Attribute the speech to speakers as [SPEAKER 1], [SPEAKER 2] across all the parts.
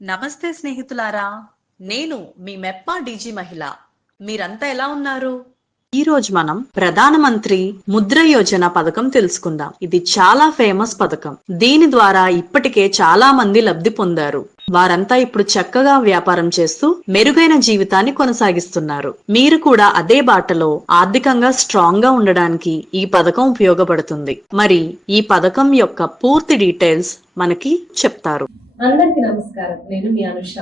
[SPEAKER 1] నమస్తే స్నేహితులారా నేను మీ మెప్పా డీజీ మహిళ. మీరంతా ఎలా ఉన్నారు? ఈ రోజు మనం ప్రధానమంత్రి ముద్ర యోజన పథకం తెలుసుకుందాం. ఇది చాలా ఫేమస్ పథకం. దీని ద్వారా ఇప్పటికే చాలా మంది లబ్ధి పొందారు. వారంతా ఇప్పుడు చక్కగా వ్యాపారం చేస్తూ మెరుగైన జీవితాన్ని కొనసాగిస్తున్నారు. మీరు కూడా అదే బాటలో ఆర్థికంగా స్ట్రాంగ్గా ఉండడానికి ఈ పథకం ఉపయోగపడుతుంది. మరి ఈ పథకం యొక్క పూర్తి డీటెయిల్స్ మనకి చెప్తారు.
[SPEAKER 2] అందరికి నమస్కారం. నేను మీ అనుష.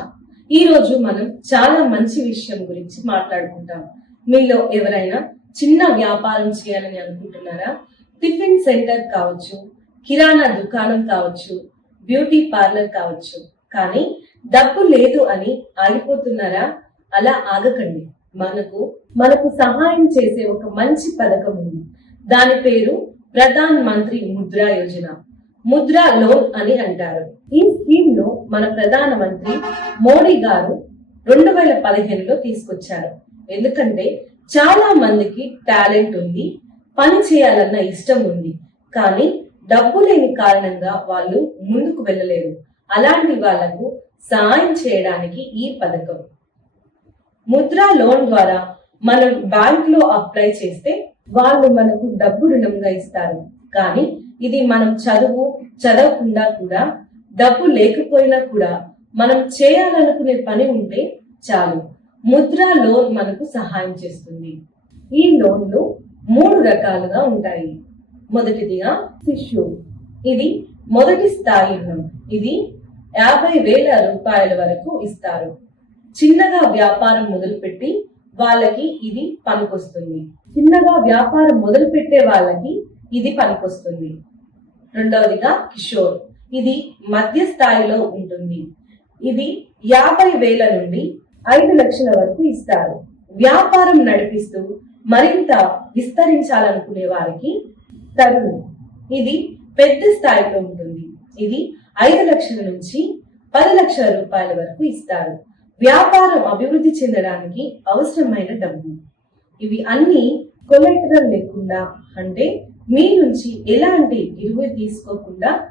[SPEAKER 2] ఈ రోజు మనం చాలా మంచి విషయం గురించి మాట్లాడుకుంటాం. మీలో ఎవరైనా చిన్న వ్యాపారం చేయాలని అనుకుంటున్నారా? టిఫిన్ సెంటర్ కావచ్చు కిరాణా దుకాణం కావచ్చు బ్యూటీ పార్లర్ కావచ్చు. కానీ డబ్బు లేదు అని ఆగిపోతున్నారా? అలా ఆగకండి. మనకు మనకు సహాయం చేసే ఒక మంచి పథకం ఉంది. దాని పేరు ప్రధాన్ మంత్రి ముద్రా యోజన. ముద్రా లోన్ అని అంటారు. ఈ స్కీమ్ మన ప్రధానమంత్రి మోడీ గారు రెండు వేల పదిహేనులో తీసుకొచ్చారు. ఎందుకంటే చాలా మందికి టాలెంట్ ఉంది పని చేయాలన్న ఇష్టం ఉంది. కానీ డబ్బు లేని కారణంగా వాళ్ళు ముందుకు వెళ్ళలేరు. అలాంటి వాళ్ళకు సహాయం చేయడానికి ఈ పథకం. ముద్రా లోన్ ద్వారా మనం బ్యాంక్లో అప్లై చేస్తే వాళ్ళు మనకు డబ్బు రుణంగా ఇస్తారు. కానీ ఇది మనం చదువు చదవకుండా కూడా డబ్బు లేకపోయినా కూడా మనం చేయాలనుకునే పని ఉంటే చాలు. ముద్ర లోన్ మనకు సహాయం చేస్తుంది. ఈ లోన్లు మూడు రకాలుగా ఉంటాయి. మొదటిదిగా శిష్యు ఇది మొదటి స్థాయి రుణం. ఇది యాభై వేల రూపాయల వరకు ఇస్తారు. చిన్నగా వ్యాపారం మొదలుపెట్టి వాళ్ళకి ఇది పనికొస్తుంది. చిన్నగా వ్యాపారం మొదలు పెట్టే వాళ్ళకి ఇది పనికొస్తుంది. రెండవదిగా కిషోర్. ఇది మధ్య స్థాయిలో ఉంటుంది. ఇది యాభై వేల నుండి ఐదు లక్షల వరకు ఇస్తారు. వ్యాపారం నడిపిస్తూ మరింత విస్తరించాలనుకునే వారికి తరుణ్ ఇది పెద్ద స్థాయిలో ఉంటుంది. ఇది ఐదు లక్షల నుంచి పది లక్షల రూపాయల వరకు ఇస్తారు. వ్యాపారం అభివృద్ధి చెందడానికి అవసరమైన డబ్బు. ఇవి అన్ని కొలెక్టరల్ లేకుండా అంటే మీ నుంచి ఎలాంటి ఇరువు తీసుకోకుండా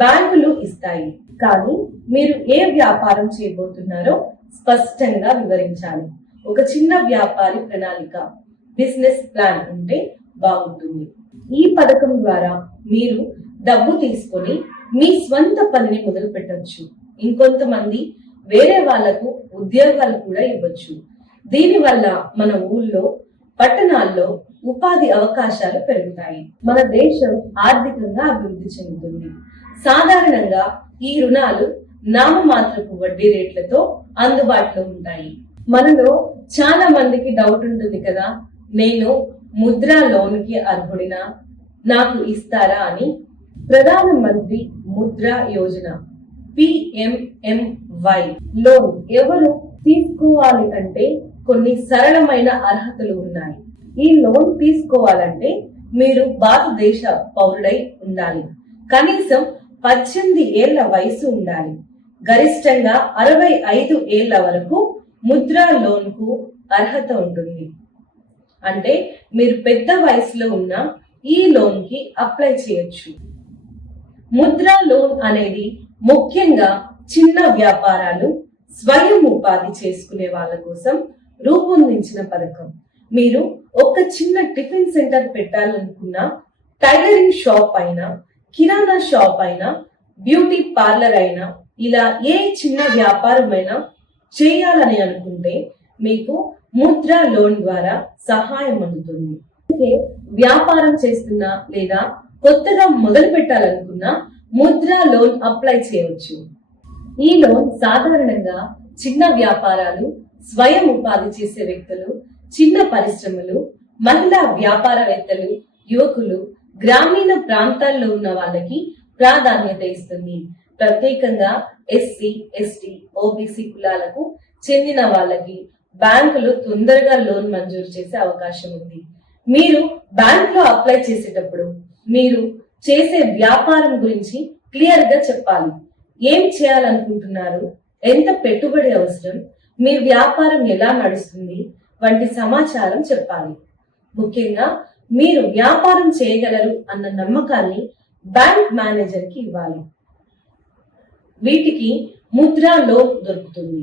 [SPEAKER 2] బ్యాంకులు ఇస్తాయి. కానీ మీరు ఏ వ్యాపారం చేయబోతున్నారో స్పష్టంగా వివరించాలి. ఒక చిన్న వ్యాపారి ప్రణాళిక బిజినెస్ ప్లాన్ ఉంటే బాగుంటుంది. ఈ పథకం ద్వారా మీరు డబ్బు తీసుకొని మీ స్వంత పనిని మొదలు పెట్టవచ్చు ఇంకొంతమంది వేరే వాళ్ళకు ఉద్యోగాలు కూడా ఇవ్వచ్చు. దీనివల్ల మన ఊళ్ళో పట్టణాల్లో ఉపాధి అవకాశాలు పెరుగుతాయి. మన దేశం ఆర్థికంగా అభివృద్ధి చెందుతుంది. సాధారణంగా ఈ రుణాలు నామమాత్రపు వడ్డీ రేట్లతో అందుబాటులో ఉంటాయి. మనలో చాలా మందికి డౌట్ ఉంటుంది కదా నేను ముద్రా లోన్కి అర్హుడినా నాకు ఇస్తారా అని? ప్రధాన మంత్రి ముద్రా యోజన పిఎంఎంవై లోన్ ఎవరు తీసుకోవాలి అంటే కొన్ని సరళమైన అర్హతలు ఉన్నాయి. ఈ లోన్ తీసుకోవాలంటే మీరు భారతదేశ పౌరుడై ఉండాలి. కనీసం పద్దెనిమిది ఏళ్ళ వయసు ఉండాలి. గరిష్టంగా అరవై ఐదు ఏళ్ళ వరకు ముద్రా లోన్కు అర్హత ఉంటుంది. అంటే మీరు పెద్ద వయసులో ఉన్న ఈ లోన్కి అప్లై చేయొచ్చు. ముద్రా లోన్ అనేది ముఖ్యంగా చిన్న వ్యాపారాలు స్వయం ఉపాధి చేసుకునే వాళ్ళ కోసం రూపొందించిన పథకం. మీరు ఒక చిన్న టిఫిన్ సెంటర్ పెట్టాలనుకున్నా టైలరింగ్ షాప్ అయినా కిరాణా షాప్ అయినా బ్యూటీ పార్లర్ అయినా ఇలా ఏ చిన్న వ్యాపారమైనా చేయాలని అనుకుంటే మీకు ముద్ర లోన్ ద్వారా సహాయం అందుతుంది. అయితే వ్యాపారం చేస్తున్నా లేదా కొత్తగా మొదలు పెట్టాలనుకున్నా ముద్రా లోన్ అప్లై చేయవచ్చు. ఈ లోన్ సాధారణంగా చిన్న వ్యాపారాలు స్వయం ఉపాధి చేసే వ్యక్తులు చిన్న పరిశ్రమలు మహిళా వ్యాపారవేత్తలు యువకులు గ్రామీణ ప్రాంతాల్లో ఉన్న వాళ్ళకి ప్రాధాన్యత ఇస్తుంది. ప్రత్యేకంగా ఎస్సీ ఎస్టీ ఓబీసీ కులాలకు చెందిన వాళ్ళకి బ్యాంకులు తొందరగా లోన్ మంజూరు చేసే అవకాశం ఉంది. మీరు బ్యాంక్లో అప్లై చేసేటప్పుడు మీరు చేసే వ్యాపారం గురించి క్లియర్గా చెప్పాలి. ఏం చేయాలనుకుంటున్నారు? ఎంత పెట్టుబడి అవసరం? మీ వ్యాపారం ఎలా నడుస్తుంది? వంటి సమాచారం చెప్పాలి. ముఖ్యంగా మీరు వ్యాపారం చేయగలరు అన్న నమ్మకాన్ని బ్యాంక్ మేనేజర్కి ఇవ్వాలి. వీటికి ముద్రా లోన్ దొరుకుతుంది.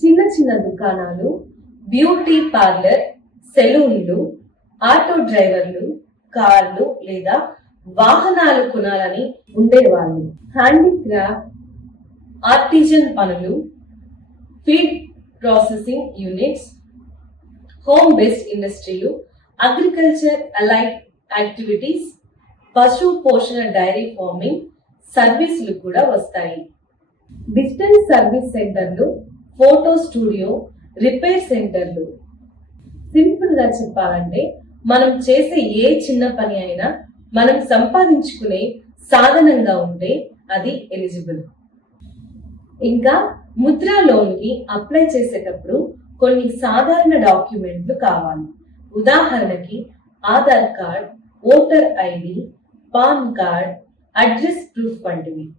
[SPEAKER 2] చిన్న చిన్న దుకాణాలు బ్యూటీ పార్లర్ సెలూన్లు ఆటో డ్రైవర్లు కార్లు లేదా వాహనాలు కొనాలని ఉండేవాళ్ళు. హ్యాండీక్రాఫ్ట్ ఆర్టిజన్ పనులు feed processing units home based ఇండస్ట్రీలు అగ్రికల్చర్ అలైడ్ యాక్టివిటీస్ పశు పోషణ డైరీ ఫార్మింగ్ సర్వీసులు కూడా వస్తాయి. డిజిటల్ సర్వీస్ సెంటర్లు ఫోటో స్టూడియో రిపేర్ సెంటర్లు సింపుల్గా చెప్పాలంటే మనం చేసే ఏ చిన్న పని అయినా మనం సంపాదించుకునే సాధనంగా ఉంటే అది ఎలిజిబుల్ ఇంకా ముద్రా లోన్కి అప్లై చేసేటప్పుడు కొన్ని సాధారణ డాక్యుమెంట్లు కావాలి. ఉదాహరణకి Aadhaar card voter ID PAN card address proof వంటివి.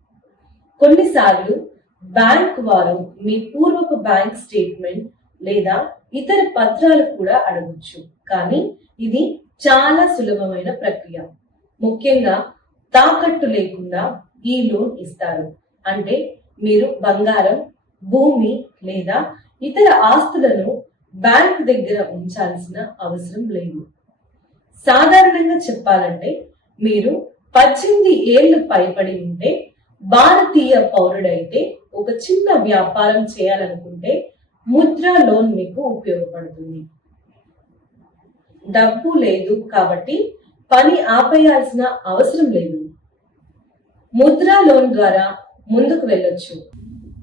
[SPEAKER 2] కొన్నిసార్లు బ్యాంక్ వారు మీ పూర్వపు బ్యాంక్ స్టేట్మెంట్ లేదా ఇతర పత్రాలు కూడా అడగచ్చు. కానీ ఇది చాలా సులభమైన ప్రక్రియ. ముఖ్యంగా తాకట్టు లేకుండా ఈ లోన్ ఇస్తారు. అంటే మీరు బంగారం భూమి లేదా ఇతర ఆస్తులను బ్యాంక్ దగ్గర ఉంచాల్సిన అవసరం లేదు. సాధారణంగా చెప్పాలంటే మీరు పద్దెనిమిది ఏళ్ళు పైబడి ఉంటే భారతీయ పౌరుడైతే ఒక చిన్న వ్యాపారం చేయాలనుకుంటే ముద్రా లోన్ మీకు ఉపయోగపడుతుంది. డబ్బు లేదు కాబట్టి పని ఆపేయాల్సిన అవసరం లేదు. ముద్రా లోన్ ద్వారా ముందుకు వెళ్ళొచ్చు.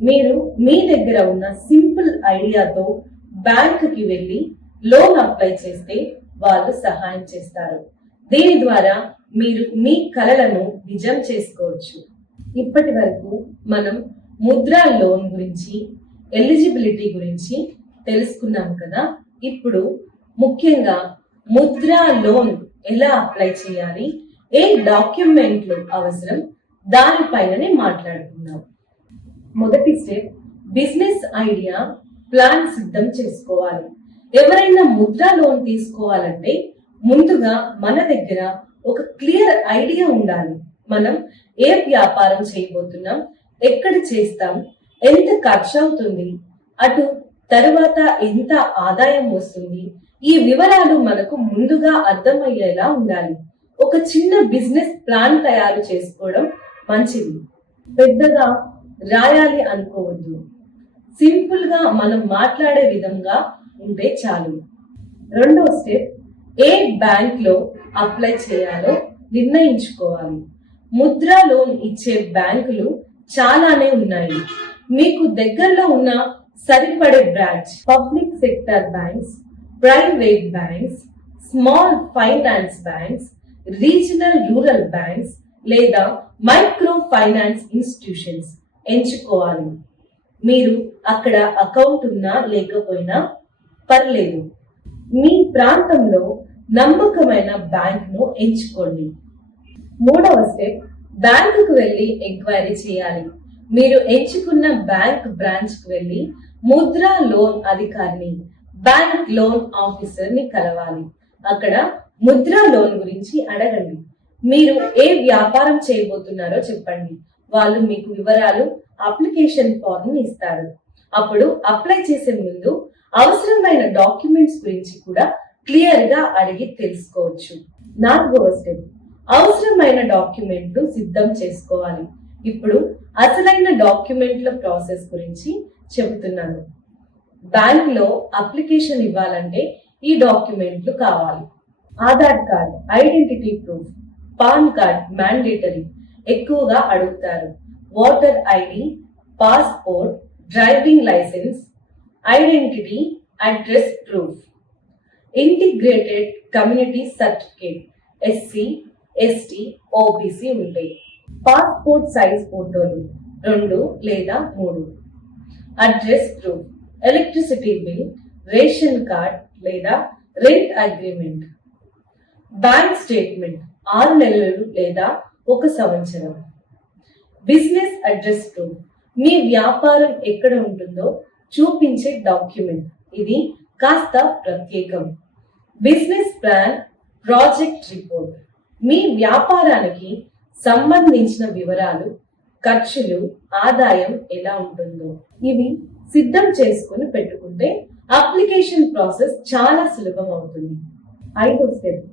[SPEAKER 2] మీరు మీ దగ్గర ఉన్న సింపుల్ ఐడియాతో బ్యాంక్కి వెళ్ళి లోన్ అప్లై చేస్తే వాళ్ళు సహాయం చేస్తారు. దీని ద్వారా మీరు మీ కలలను నిజం చేసుకోవచ్చు. ఇప్పటి వరకు మనం ముద్రా లోన్ గురించి ఎలిజిబిలిటీ గురించి తెలుసుకున్నాం కదా? ఇప్పుడు ముఖ్యంగా ముద్రా లోన్ ఎలా అప్లై చేయాలి ఏ డాక్యుమెంట్లు అవసరం దానిపైననే మాట్లాడుకుందాం. మొదటి స్టెప్ బిజినెస్ ఐడియా ప్లాన్ సిద్ధం చేసుకోవాలి. ఎవరైనా ముద్రా లోన్ తీసుకోవాలంటే ముందుగా మన దగ్గర ఒక క్లియర్ ఐడియా ఉండాలి. మనం ఏ వ్యాపారం చేయబోతున్నాం ఎక్కడ చేస్తాం ఎంత ఖర్చు అవుతుంది అటు తరువాత ఎంత ఆదాయం వస్తుంది ఈ వివరాలు మనకు ముందుగా అర్థమయ్యేలా ఉండాలి. ఒక చిన్న బిజినెస్ ప్లాన్ తయారు చేసుకోవడం మంచిది. పెద్దగా రాయాలి అనుకోవద్దు. సింపుల్గా మనం మాట్లాడే విధంగా ఉంటే చాలు. రెండో స్టెప్ ఏ బ్యాంక్లో అప్లై చేయాలో నిర్ణయించుకోవాలి. ముద్రా లోన్ ఇచ్చే బ్యాంకులు చాలానే ఉన్నాయి. మీకు దగ్గరలో ఉన్న సరిపడే branch public sector banks private banks small finance banks regional rural banks లేదా మైక్రో ఫైనాన్స్ ఇన్స్టిట్యూషన్స్ ఎంచుకోవాలి. మీరు అక్కడ అకౌంట్ ఉన్నా లేకపోయినా పర్లేదు. మీ ప్రాంతంలో నమ్మకమైన బ్యాంక్ను ఎంచుకోండి. మూడవ స్టెప్ బ్యాంకుకు వెళ్ళి ఎంక్వైరీ చేయాలి. మీరు ఎంచుకున్న బ్యాంక్ బ్రాంచ్కు వెళ్ళి ముద్రా లోన్ అధికారిని బ్యాంక్ లోన్ ఆఫీసర్ని కలవాలి. అక్కడ ముద్రా లోన్ గురించి అడగండి. మీరు ఏ వ్యాపారం చేయబోతున్నారో చెప్పండి. వాళ్ళు మీకు వివరాలు అప్లికేషన్ ఫామ్ ఇస్తారు. అప్పుడు అప్లై చేసే ముందు అవసరమైన డాక్యుమెంట్స్ గురించి కూడా క్లియర్గా అడిగి తెలుసుకోవచ్చు. నాలుగవ స్టెప్. అవసరమైన డాక్యుమెంట్లు సిద్ధం చేసుకోవాలి. ఇప్పుడు అసలైన డాక్యుమెంట్ల ప్రాసెస్ గురించి చెబుతున్నాను బ్యాంక్లో అప్లికేషన్ ఇవ్వాలంటే ఈ డాక్యుమెంట్లు కావాలి. Aadhaar card identity proof PAN card mandatory ఎక్కువగా అడుగుతారు. Voter ID passport driving licence identity address proof integrated community certificate SC ST OBC ఉంటాయి. పాస్పోర్ట్ సైజ్ ఫోటోలు రెండు లేదా మూడు. Address proof electricity bill ration card లేదా రెంట్ అగ్రిమెంట్ బ్యాంక్ స్టేట్మెంట్ ఆరు నెలలు లేదా ఒక సంవత్సరం. బిజినెస్ అడ్రస్ ప్రూఫ్ మీ వ్యాపారం ఎక్కడ ఉంటుందో చూపించే డాక్యుమెంట్. ఇది కాస్త ప్రత్యేకం. Business plan project report. మీ వ్యాపారానికి సంబంధించిన వివరాలు ఖర్చులు ఆదాయం ఎలా ఉంటుందో. ఇవి సిద్ధం చేసుకుని పెట్టుకుంటే అప్లికేషన్ ప్రాసెస్ చాలా సులభం అవుతుంది. ఐదో స్టెప్.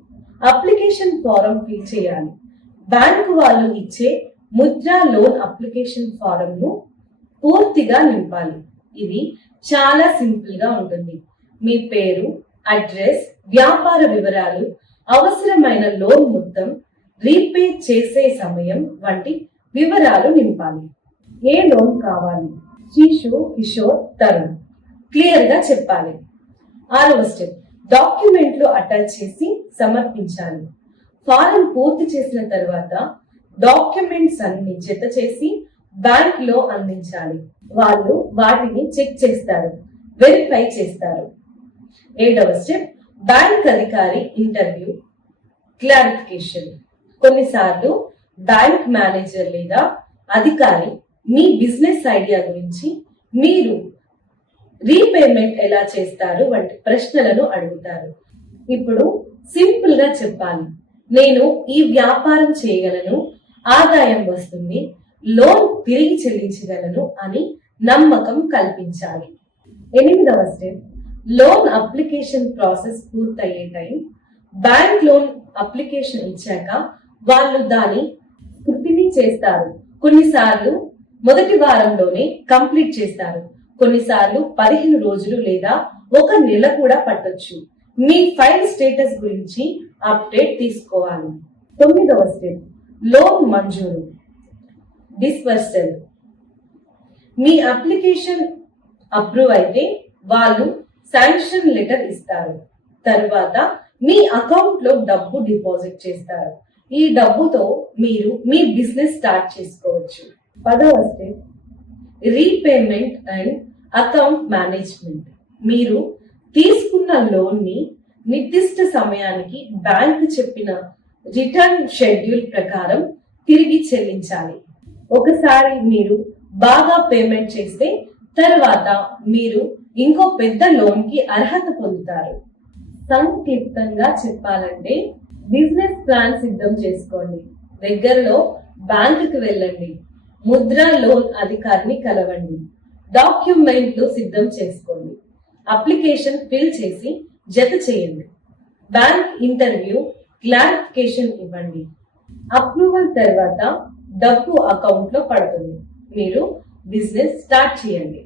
[SPEAKER 2] అప్లికేషన్ ఫారం ఫిల్ చేయాలి. బ్యాంకు వాళ్ళు ఇచ్చే ముద్రా లోన్ అప్లికేషన్ ఫారం ను పూర్తిగా నింపాలి. ఇది చాలా సింపుల్గా ఉంటుంది. మీ పేరు అడ్రస్ వ్యాపార వివరాలు అవసరమైన లోన్ మొత్తం రీపే చేసే సమయం వంటి వివరాలు నింపాలి. ఏ లోన్ కావాలి? శిశు కిషోర్ తరుణ్. క్లియర్గా చెప్పాలి. ఆరవ స్టెప్. డాక్యుమెంట్లు అటాచ్ చేసి సమర్పించాలి. ఫారం పూర్తి చేసిన తర్వాత డాక్యుమెంట్స్ అన్ని జత చేసి బ్యాంక్లో అందించాలి. వాళ్ళు వాటిని చెక్ చేస్తారు వెరిఫై చేస్తారు. ఏడవ స్టెప్ బ్యాంక్ అధికారి ఇంటర్వ్యూ క్లారిఫికేషన్. కొన్నిసార్లు బ్యాంక్ మేనేజర్ లేదా అధికారి మీ బిజినెస్ ఐడియా గురించి మీరు రీపేమెంట్ ఎలా చేస్తారు వంటి ప్రశ్నలను అడుగుతారు. ఇప్పుడు సింపుల్గా చెప్పాలి. నేను ఈ వ్యాపారం చేయగలను ఆదాయం వస్తుంది లోన్ తిరిగి చెల్లించగలను అని నమ్మకం కల్పించాలి. ఎనిమిదవ స్టెప్ లోన్ అప్లికేషన్ ప్రాసెస్ పూర్తయ్యే టైం. బ్యాంక్ లోన్ అప్లికేషన్ ఇచ్చాక వాళ్ళు దాని పూర్తిని చేస్తారు. కొన్నిసార్లు మొదటి వారంలోనే కంప్లీట్ చేస్తారు. కొన్నిసార్లు పదిహేను రోజులు లేదా ఒక నెల కూడా పట్టొచ్చు. మీ ఫైల్ స్టేటస్ గురించి అప్డేట్ తీసుకోవాలి. తొమ్మిదవ స్టెప్ లోన్ మంజూరు. డిస్పర్సల్. మీ అప్లికేషన్ అప్రూవ్ అయితే వాళ్ళు శాంక్షన్ లెటర్ ఇస్తారు. తరువాత మీ అకౌంట్లో డబ్బు డిపాజిట్ చేస్తారు. ఈ డబ్బుతో మీరు మీ బిజినెస్ స్టార్ట్ చేసుకోవచ్చు. పదవ step repayment and account management. మీరు తీసుకున్న లోన్ని నిర్దిష్ట సమయానికి బ్యాంక్ చెప్పిన రిటర్న్ షెడ్యూల్ ప్రకారం తిరిగి చెల్లించాలి. ఒకసారి మీరు బాగా పేమెంట్ చేస్తే తర్వాత మీరు ఇంకో పెద్ద లోన్కి అర్హత పొందుతారు. సంక్షిప్తంగా చెప్పాలంటే బిజినెస్ ప్లాన్ సిద్ధం చేసుకోండి. దగ్గరలో బ్యాంకుకి వెళ్ళండి. ముద్రా లోన్ అధికారిని కలవండి. డాక్యుమెంట్లు సిద్ధం చేసుకోండి. అప్లికేషన్ ఫిల్ చేసి జత చేయండి. బ్యాంక్ ఇంటర్వ్యూ క్లారిఫికేషన్ ఇవ్వండి. అప్రూవల్ తర్వాత డబ్బు అకౌంట్లో పడుతుంది. మీరు బిజినెస్ స్టార్ట్ చేయండి.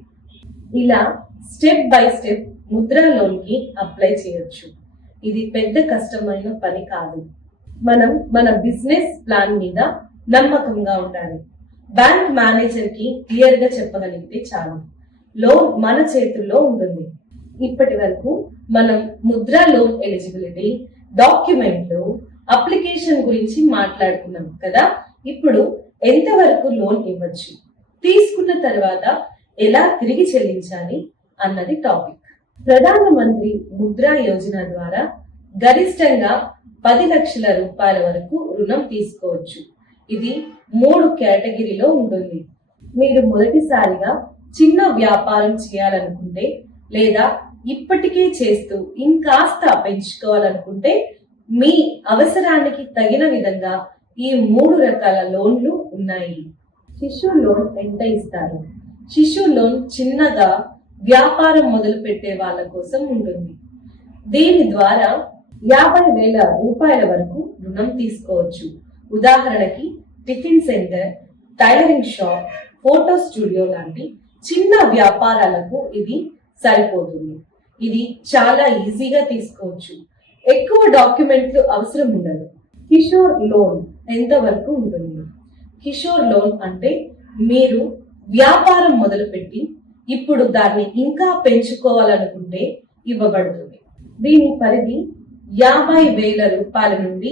[SPEAKER 2] ఇలా స్టెప్ బై స్టెప్ ముద్రా లోన్కి అప్లై చేయొచ్చు. ఇది పెద్ద కష్టమైన పని కాదు. మనం మన బిజినెస్ ప్లాన్ మీద నమ్మకంగా ఉండాలి. బ్యాంక్ మేనేజర్కి క్లియర్గా చెప్పగలిగితే చాలు. లోన్ మన చేతుల్లో ఉంటుంది. ఇప్పటి వరకు మనం ముద్రా లోన్ ఎలిజిబిలిటీ డాక్యుమెంట్లు అప్లికేషన్ గురించి మాట్లాడుకున్నాం కదా? ఇప్పుడు ఎంతవరకు లోన్ ఇవ్వచ్చు? తీసుకున్న తర్వాత ఎలా తిరిగి చెల్లించాలి అన్నది టాపిక్. ప్రధాన మంత్రి ముద్రా యోజన ద్వారా గరిష్టంగా పది లక్షల రూపాయల వరకు రుణం తీసుకోవచ్చు. ఇది మూడు కేటగిరీలో ఉంటుంది. మీరు మొదటిసారిగా చిన్న వ్యాపారం చేయాలనుకుంటే లేదా ఇప్పటికే చేస్తూ ఇంకాస్త పెంచుకోవాలనుకుంటే మీ అవసరానికి తగిన విధంగా ఈ మూడు రకాల లోన్లు ఉన్నాయి. శిశు లోన్ ఎంత ఇస్తారు? శిశు లోన్ చిన్నగా వ్యాపారం మొదలు పెట్టే వాళ్ళ కోసం ఉంటుంది. దీని ద్వారా యాభై వేల రూపాయల వరకు రుణం తీసుకోవచ్చు. ఉదాహరణకి tiffin centre tailoring shop photo studio లాంటి చిన్న వ్యాపారాలకు ఇది సరిపోతుంది. ఇది చాలా ఈజీగా తీసుకోవచ్చు. ఎక్కువ డాక్యుమెంట్లు అవసరం ఉండదు. కిషోర్ లోన్ ఎంత వరకు ఉంటుంది? కిషోర్ లోన్ అంటే మీరు వ్యాపారం మొదలుపెట్టి ఇప్పుడు దాన్ని ఇంకా పెంచుకోవాలనుకుంటే ఇవ్వబడుతుంది. దీని పరిధి యాభై వేల రూపాయల నుండి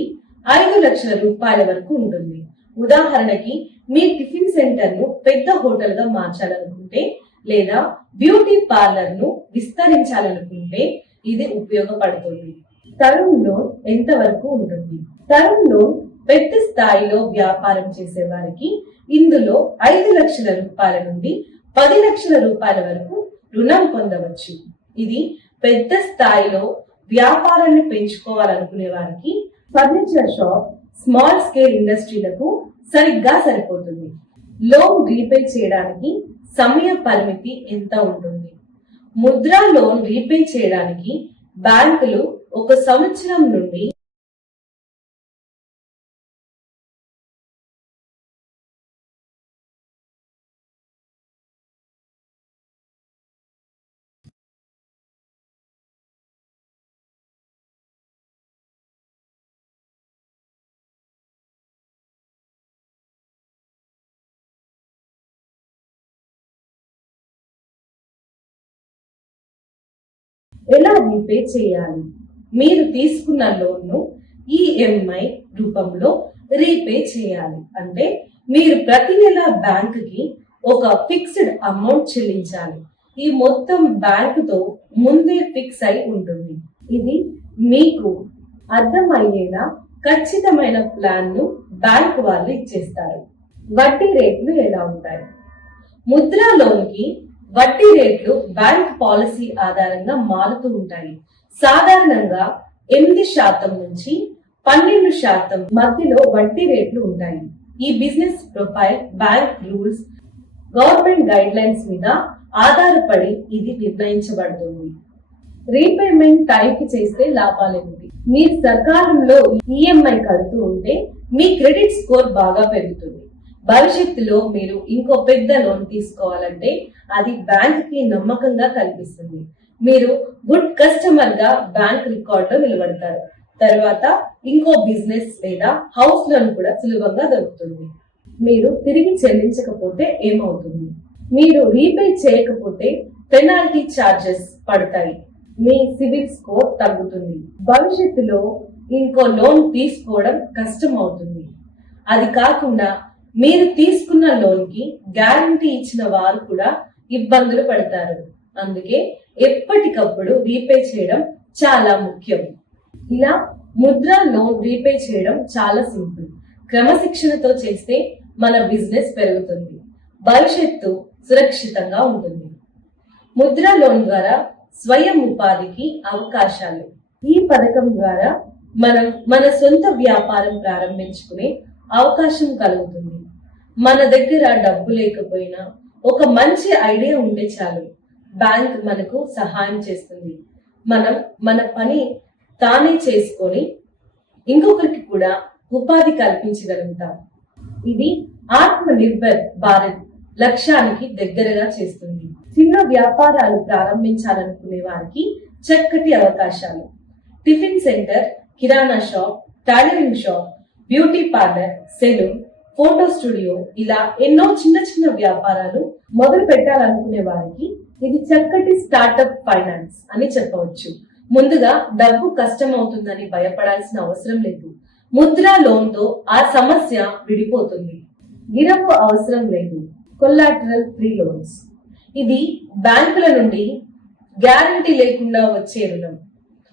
[SPEAKER 2] ఐదు లక్షల రూపాయల వరకు ఉంటుంది. ఉదాహరణకి మీ టిఫిన్ సెంటర్ను పెద్ద హోటల్గా మార్చాలనుకుంటే లేదా బ్యూటీ పార్లర్ను విస్తరించాలనుకుంటే ఇది ఉపయోగపడుతుంది. తరుణ్ లోన్ ఎంత వరకు ఉంటుంది? తరుణ్ లోన్ పెద్ద స్థాయిలో వ్యాపారం చేసే వారికి ఇందులో ఐదు లక్షల రూపాయల నుండి పది లక్షల రూపాయల వరకు రుణం పొందవచ్చు. ఇది పెద్ద స్థాయిలో వ్యాపారాన్ని పెంచుకోవాలనుకునే వారికి ఫర్నిచర్ షాప్ స్మాల్ స్కేల్ ఇండస్ట్రీలకు సరిగ్గా సరిపోతుంది. లోన్ రీపే చేయడానికి సమయ పరిమితి ఎంత ఉంటుంది? ముద్రా లోన్ రీపే చేయడానికి బ్యాంకులు ఒక సంవత్సరం నుండి ఎలా రీపే చేయాలి? మీరు తీసుకున్న లోన్ను ఈఎంఐ రూపంలో రీపే చేయాలి. అంటే మీరు ప్రతి నెల బ్యాంకుకి ఒక ఫిక్స్డ్ అమౌంట్ చెల్లించాలి. ఈ మొత్తం బ్యాంకుతో ముందే ఫిక్స్ అయి ఉంటుంది. ఇది మీకు అర్థమయ్యేలా ఖచ్చితమైన ప్లాన్ను బ్యాంక్ వాళ్ళు ఇచ్చేస్తారు. వడ్డీ రేట్లు ఎలా ఉంటాయి? ముద్రా లోన్కి వడ్డీ రేట్లు బ్యాంక్ పాలసీ ఆధారంగా మారుతూ ఉంటాయి. సాధారణంగా ఎనిమిది శాతం నుంచి పన్నెండు శాతం మధ్యలో వడ్డీ రేట్లు ఉంటాయి. ఈ business profile bank rules government guidelines మీద ఆధారపడి ఇది నిర్ణయించబడుతుంది. రీపేమెంట్ టైప్ చేస్తే లాభాలేమిటి మీరు సకాలంలో ఈఎంఐ కడుతూ ఉంటే మీ క్రెడిట్ స్కోర్ బాగా పెరుగుతుంది. భవిష్యత్తులో మీరు ఇంకో పెద్ద లోన్ తీసుకోవాలంటే అది బ్యాంక్కి నమ్మకంగా కనిపిస్తుంది. మీరు గుడ్ కస్టమర్గా బ్యాంక్ రికార్డ్లో నిలబడతారు. తర్వాత ఇంకో బిజినెస్ లేదా హౌస్ లోన్ కూడా సులభంగా దొరుకుతుంది. మీరు తిరిగి చెల్లించకపోతే ఏమవుతుంది? మీరు రీపే చేయకపోతే పెనాల్టీ ఛార్జెస్ పడతాయి. మీ సివిల్ స్కోర్ తగ్గుతుంది. భవిష్యత్తులో ఇంకో లోన్ తీసుకోవడం కష్టం అవుతుంది అది కాకుండా మీరు తీసుకున్న లోన్కి గ్యారంటీ ఇచ్చిన వారు కూడా ఇబ్బందులు పడతారు. అందుకే ఎప్పటికప్పుడు రీపే చేయడం చాలా ముఖ్యం. ఇలా ముద్ర లోన్ రీపే చేయడం చాలా సింపుల్. క్రమశిక్షణతో చేస్తే మన బిజినెస్ పెరుగుతుంది. భవిష్యత్తు సురక్షితంగా ఉంటుంది. ముద్ర లోన్ ద్వారా స్వయం ఉపాధికి అవకాశాలు. ఈ పథకం ద్వారా మనం మన సొంత వ్యాపారం ప్రారంభించుకునే అవకాశం కలుగుతుంది. మన దగ్గర డబ్బు లేకపోయినా ఒక మంచి ఐడియా ఉంటే చాలు. బ్యాంక్ మనకు సహాయం చేస్తుంది. మనం మన పని తానే చేసుకొని ఇంకొకరికి కూడా ఉపాధి కల్పించగలుగుతాం. ఇది ఆత్మ నిర్భర్ భారత్ లక్ష్యానికి దగ్గరగా చేస్తుంది. చిన్న వ్యాపారాలు ప్రారంభించాలనుకునే వారికి చక్కటి అవకాశాలు. Tiffin centre kirana shop tailoring shop beauty parlour salon photo studio ఇలా ఎన్నో చిన్న చిన్న వ్యాపారాలు మొదలు పెట్టాలనుకునే వారికి ఇది చక్కటి స్టార్టప్ ఫైనాన్స్ అని చెప్పవచ్చు. ముందుగా డబ్బు కష్టం అవుతుందని భయపడాల్సిన అవసరం లేదు. ముద్రా లోన్తో ఆ సమస్య విడిపోతుంది. గిరపు అవసరం లేదు. Collateral free loans. ఇది బ్యాంకుల నుండి గ్యారంటీ లేకుండా వచ్చే రుణం.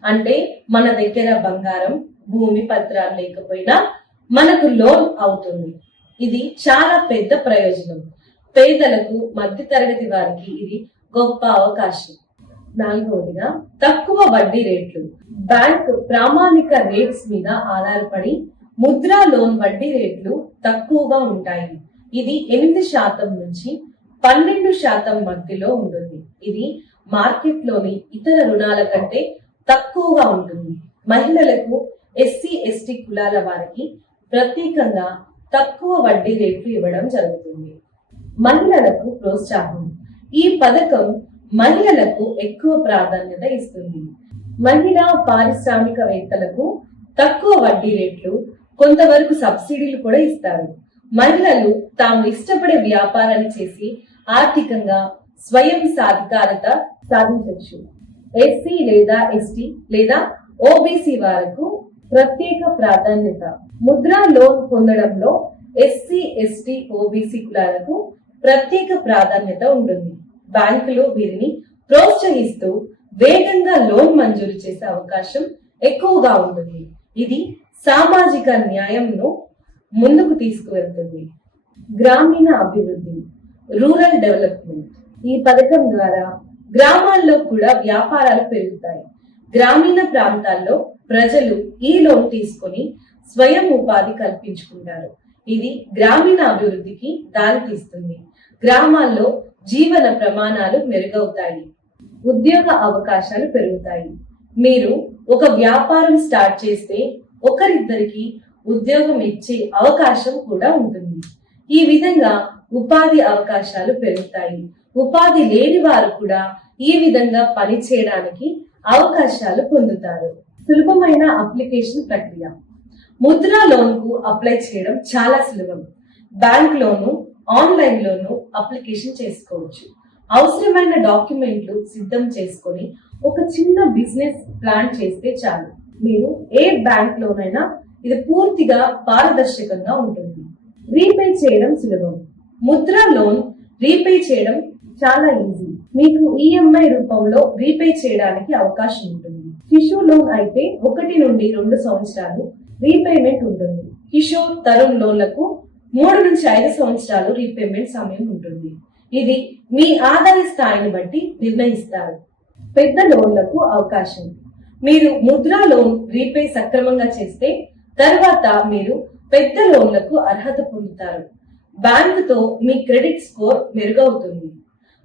[SPEAKER 2] అంటే మన దగ్గర బంగారం భూమి పత్రాలు లేకపోయినా మనకు లోన్ అవుతుంది. ఇది చాలా పెద్ద ప్రయోజనం. పేదలకు మధ్య తరగతి వారికి ఇది గొప్ప అవకాశం. నాలుగవదిగా తక్కువ వడ్డీ రేట్లు. బ్యాంక్ ప్రామాణిక రేట్స్ మీద ఆధారపడి ముద్రా లోన్ వడ్డీ రేట్లు తక్కువగా ఉంటాయి. ఇది ఎనిమిది శాతం నుంచి పన్నెండు శాతం మధ్యలో ఉంటుంది. ఇది మార్కెట్లోని ఇతర రుణాల కంటే తక్కువగా ఉంటుంది. మహిళలకు ఎస్సీ ఎస్టీ కులాల వారికి ప్రత్యేకంగా తక్కువ వడ్డీ రేట్లు ఇవ్వడం జరుగుతుంది. మహిళలకు ప్రోత్సాహం. ఈ పథకం మహిళలకు ఎక్కువ ప్రాధాన్యత ఇస్తుంది. మహిళా పారిశ్రామికవేత్తలకు తక్కువ వడ్డీ రేట్లు కొంతవరకు సబ్సిడీలు కూడా ఇస్తారు. మహిళలు తాము ఇష్టపడే వ్యాపారాన్ని చేసి ఆర్థికంగా స్వయం సాధికారత సాధించవచ్చు. ఎస్సీ లేదా ఎస్టీ లేదా ఓబీసీ వారికి ప్రత్యేక ప్రాధాన్యత. ముద్రా లోన్ పొందడంలో ఎస్సీ ఎస్టీ ఓబీసీ కులాలకు ప్రత్యేక ప్రాధాన్యత ఉంటుంది. బ్యాంకులు వీరిని ప్రోత్సహిస్తూ వేగంగా లోన్ మంజూరు చేసే అవకాశం ఎక్కువగా ఉంటుంది. ఇది సామాజిక న్యాయంను ముందుకు తీసుకువెళ్తుంది. గ్రామీణ అభివృద్ధి రూరల్ డెవలప్మెంట్. ఈ పథకం ద్వారా గ్రామాల్లో కూడా వ్యాపారాలు పెరుగుతాయి. గ్రామీణ ప్రాంతాల్లో ప్రజలు ఈ లోన్ తీసుకొని స్వయం ఉపాధి కల్పించుకుంటారు. ఇది గ్రామీణ అభివృద్ధికి దారితీస్తుంది. గ్రామాల్లో జీవన ప్రమాణాలు మెరుగవుతాయి. ఉద్యోగ అవకాశాలు పెరుగుతాయి. మీరు ఒక వ్యాపారం స్టార్ట్ చేస్తే ఒకరిద్దరికి ఉద్యోగం ఇచ్చే అవకాశం కూడా ఉంటుంది. ఈ విధంగా ఉపాధి అవకాశాలు పెరుగుతాయి. ఉపాధి లేని వారు కూడా ఈ విధంగా పని చేయడానికి అవకాశాలు పొందుతారు. సులభమైన అప్లికేషన్ ప్రక్రియ. ముద్రా లోన్కు అప్లై చేయడం చాలా సులభం. Bank loan online loan application చేసుకోవచ్చు. అవసరమైన డాక్యుమెంట్లు సిద్ధం చేసుకొని ఒక చిన్న బిజినెస్ ప్లాన్ చేస్తే చాలు. మీరు ఏ బ్యాంక్ లోనైనా ఇది పూర్తిగా పారదర్శకంగా ఉంటుంది. రీపే చేయడం సులభం. ముద్రా లోన్ రీపే చేయడం చాలా ఈజీ. మీకు ఈఎంఐ రూపంలో రీపే చేయడానికి అవకాశం ఉంటుంది. శిశు లోన్ అయితే ఒకటి నుండి రెండు సంవత్సరాలు రీపేమెంట్ ఉంటుంది. కిషోర్ తరుణ్ లోన్లకు మూడు నుంచి ఐదు సంవత్సరాలు రీపేమెంట్ సమయం ఉంటుంది. ఇది మీ ఆదాయ స్థాయిని బట్టి నిర్ణయిస్తారు. పెద్ద లోన్లకు అవకాశం. మీరు ముద్రా లోన్ రీపే సక్రమంగా చేస్తే తర్వాత మీరు పెద్ద లోన్లకు అర్హత పొందుతారు. బ్యాంకుతో మీ క్రెడిట్ స్కోర్ మెరుగవుతుంది.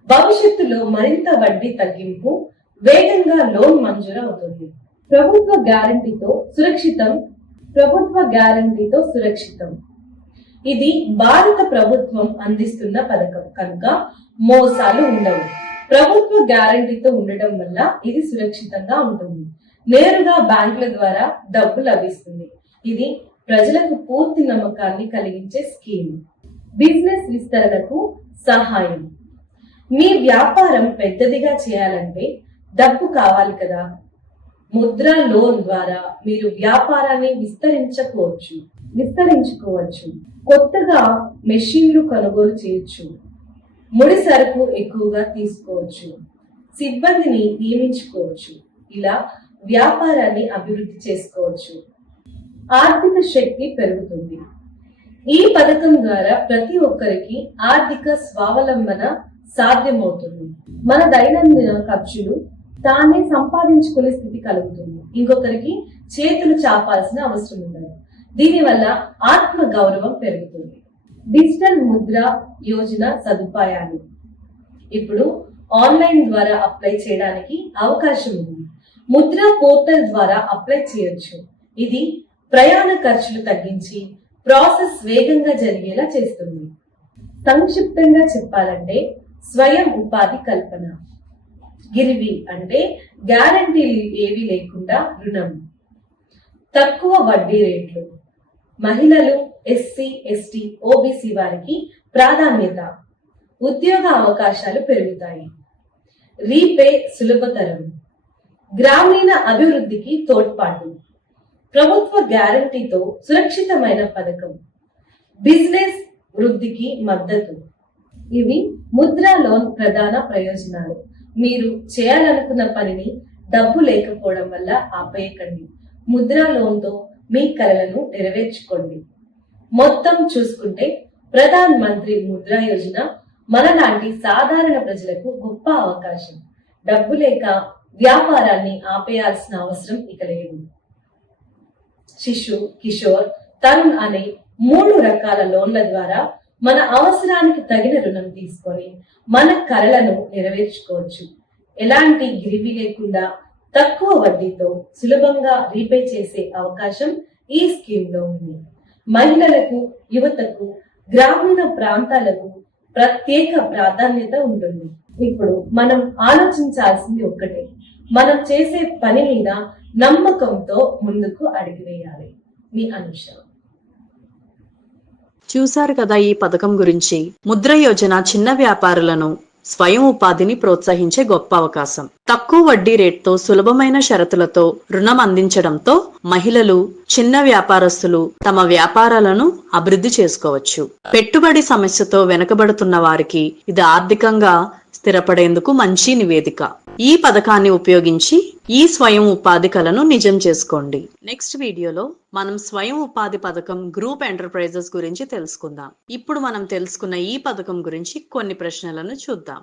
[SPEAKER 2] భవిష్యత్తులో మరింత వడ్డీ తగ్గింపు వేగంగా లోన్ మంజూరు అవుతుంది. ప్రభుత్వ గ్యారంటీతో సురక్షితం. ప్రభుత్వ గ్యారంటీతో సురక్షితం. ఇది భారత ప్రభుత్వం అందిస్తున్న పథకం. కనుక మోసాలు ఉండవు. ప్రభుత్వ గ్యారంటీతో ఉండటం వల్ల ఇది సురక్షితంగా ఉంటుంది. నేరుగా బ్యాంకుల ద్వారా డబ్బు లభిస్తుంది. ఇది ప్రజలకు పూర్తి నమ్మకాన్ని కలిగించే స్కీమ్. బిజినెస్ విస్తరణకు సహాయం. మీ వ్యాపారం పెద్దదిగా చేయాలంటే డబ్బు కావాలి కదా? ముద్ర లోన్ ద్వారా మీరు వ్యాపారాన్ని విస్తరించకోవచ్చు. విస్తరించుకోవచ్చు. కొత్తగా మెషిన్లు కొనుగోలు చేయొచ్చు. ముడి సరుకు ఎక్కువగా తీసుకోవచ్చు. సిబ్బందిని నియమించుకోవచ్చు. ఇలా వ్యాపారాన్ని అభివృద్ధి చేసుకోవచ్చు. ఆర్థిక శక్తి పెరుగుతుంది. ఈ పథకం ద్వారా ప్రతి ఒక్కరికి ఆర్థిక స్వావలంబన సాధ్యమవుతుంది. మన దైనందిన ఖర్చులు తానే సంపాదించుకునే స్థితి కలుగుతుంది. ఇంకొకరికి చేతులు చాపాల్సిన అవసరం ఉండదు. దీనివల్ల ఆత్మ గౌరవం పెరుగుతుంది. డిజిటల్ ముద్ర యోజన సదుపాయాలు. ఇప్పుడు ఆన్లైన్ ద్వారా అప్లై చేయడానికి అవకాశం ఉంది. ముద్ర పోర్టల్ ద్వారా అప్లై చేయొచ్చు. ఇది ప్రయాణ ఖర్చులు తగ్గించి ప్రాసెస్ వేగంగా జరిగేలా చేస్తుంది. సంక్షిప్తంగా చెప్పాలంటే స్వయం ఉపాధి కల్పన. గిరివి అంటే గ్యారంటీలు ఏవి లేకుండా రుణం. తక్కువ వడ్డీ రేట్లు. మహిళలు ఎస్సీ ఎస్టీ ఓబీసీ వారికి ప్రాధాన్యత. ఉద్యోగ అవకాశాలు పెరుగుతాయి. రీపే సులభతరం. గ్రామీణ అభివృద్ధికి తోడ్పాటు. ప్రభుత్వ గ్యారంటీతో సురక్షితమైన పథకం. బిజినెస్ వృద్ధికి మద్దతు. ఇవి ముద్రా లోన్ ప్రధాన ప్రయోజనాలు. మీరు చేయాలనుకున్న పనిని డబ్బు లేకపోవడం వల్ల ఆపేయకండి. ముద్రా లోన్తో మీ కలలను నెరవేర్చుకోండి. మొత్తం చూసుకుంటే ప్రధాన్ మంత్రి ముద్రా యోజన మనలాంటి సాధారణ ప్రజలకు గొప్ప అవకాశం. డబ్బు లేక వ్యాపారాన్ని ఆపేయాల్సిన అవసరం ఇక లేదు. శిశు కిషోర్ తరుణ్ అనే మూడు రకాల లోన్ల ద్వారా మన అవసరానికి తగిన రుణం తీసుకొని మన కలలను నెరవేర్చుకోవచ్చు. ఎలాంటి గిరివి లేకుండా తక్కువ వడ్డీతో సులభంగా రీపే చేసే అవకాశం ఈ స్కీమ్లో ఉంది. మహిళలకు యువతకు గ్రామీణ ప్రాంతాలకు ప్రత్యేక ప్రాధాన్యత ఉంటుంది. ఇప్పుడు మనం ఆలోచించాల్సింది ఒక్కటే. మనం చేసే పని మీద నమ్మకంతో ముందుకు అడిగివేయాలి మీ అనుష.
[SPEAKER 1] చూశారు కదా ఈ పథకం గురించి. ముద్ర యోజన చిన్న వ్యాపారులను స్వయం ఉపాధిని ప్రోత్సహించే గొప్ప అవకాశం. తక్కువ వడ్డీ రేట్తో సులభమైన షరతులతో రుణం అందించడంతో మహిళలు చిన్న వ్యాపారస్తులు తమ వ్యాపారాలను అభివృద్ధి చేసుకోవచ్చు. పెట్టుబడి సమస్యతో వెనుకబడుతున్న వారికి ఇది ఆర్థికంగా స్థిరపడేందుకు మంచి నివేదిక. ఈ పథకాన్ని ఉపయోగించి ఈ స్వయం ఉపాధి కలను నిజం చేసుకోండి. నెక్స్ట్ వీడియోలో మనం స్వయం ఉపాధి పథకం గ్రూప్ ఎంటర్ప్రైజెస్ గురించి తెలుసుకుందాం. ఇప్పుడు మనం తెలుసుకున్న ఈ పథకం గురించి కొన్ని ప్రశ్నలను చూద్దాం.